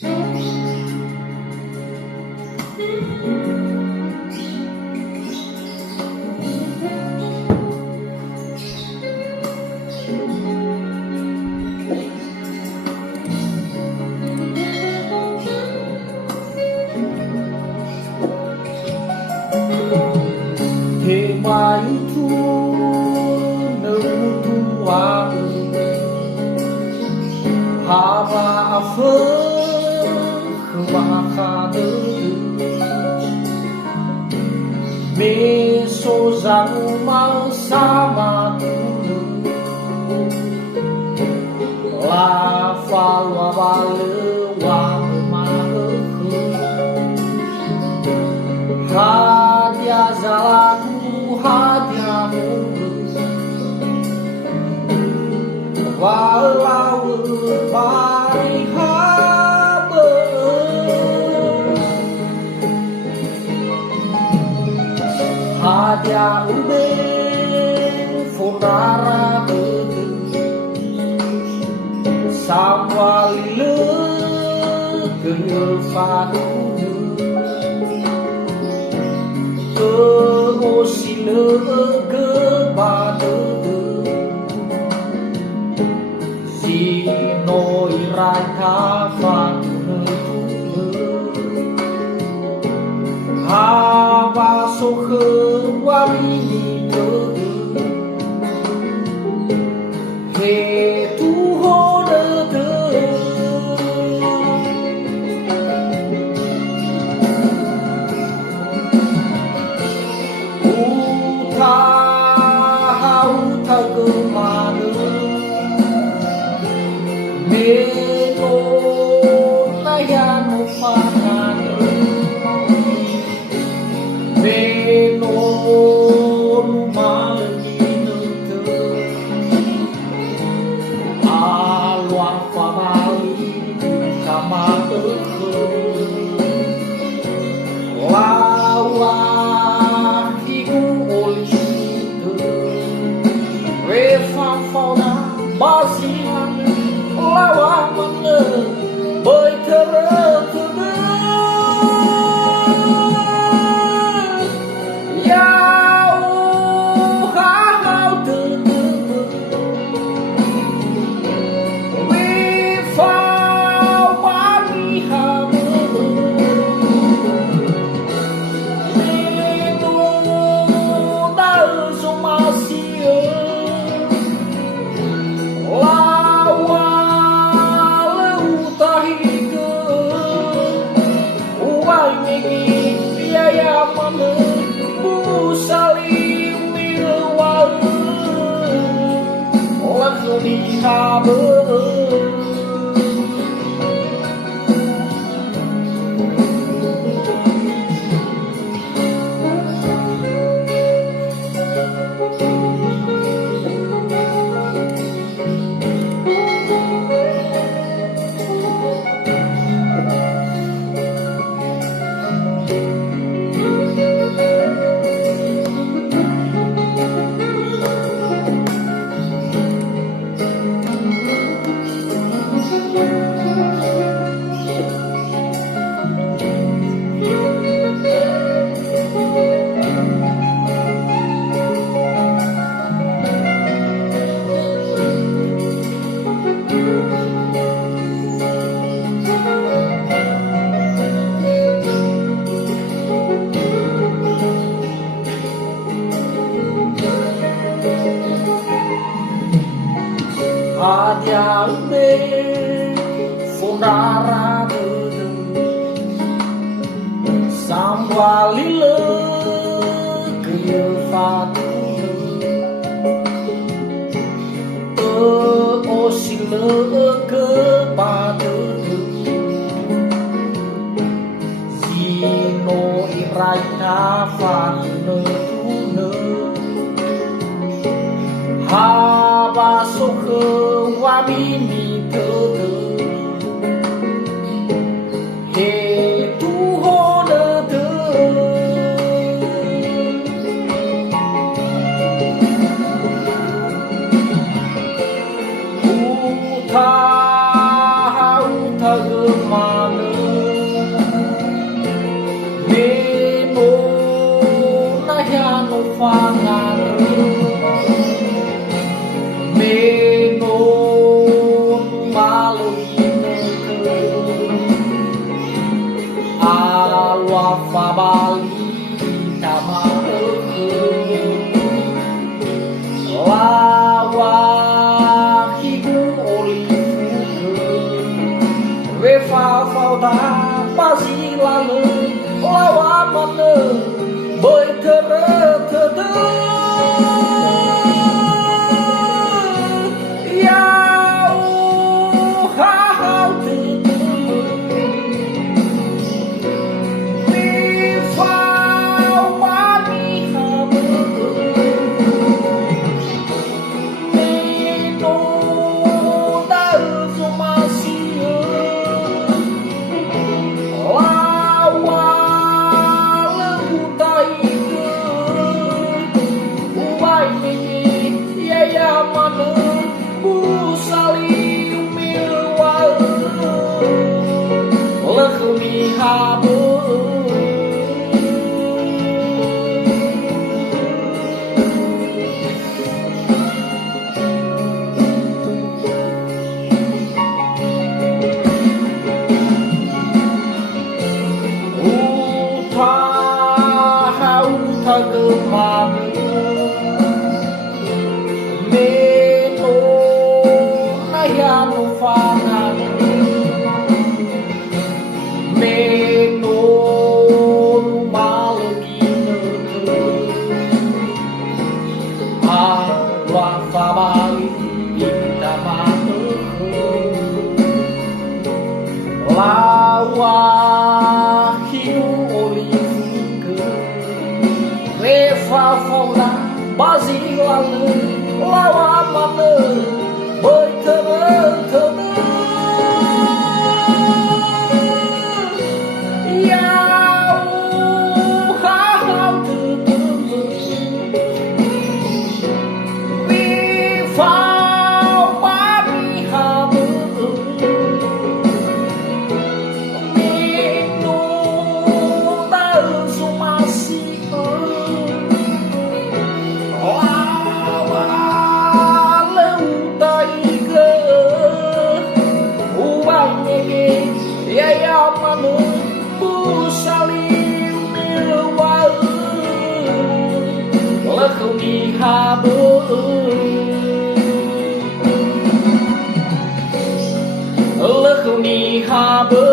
Thế mai thu nâu thu hoa Hava phơ khva kha tư Me so zang ma sama tu La fa la ba le wa ma khu Hadia zalaku hadia mu Walau bai habe Hadia ube fonara Samwali le kenyel fadu Osi le ke bade Si no irai ta fan Hava so ke wami te He tu ho de Uta gemana Meno nayano fanana Meno numalagino te Aluang famali kamate Lawa Bazian lawan menge berterus ya hau we found money Hadia ube fonara Samwali le kaya fatu Osi le ke bade Zino irai na fane tune Hava so ke wami ni te He tu ho de Uta kemana Memo nayano fangan Memo malu ineke Alwa fabali tamake Lawa hibu olifuke Wefa fauda pasilale Lawa mane bơi tere tere Yau hau tere Mi fau mani hamu Mino dazu masih Lawa Meno nayano fangan Meno numalugineke Alwa fabali intamake Lawa hiu olifuke Wefa fauna basilale Lawa mane bơi tere tere Yau hau tere Mi fau mani hamu Mino dazu masih Lekuni habe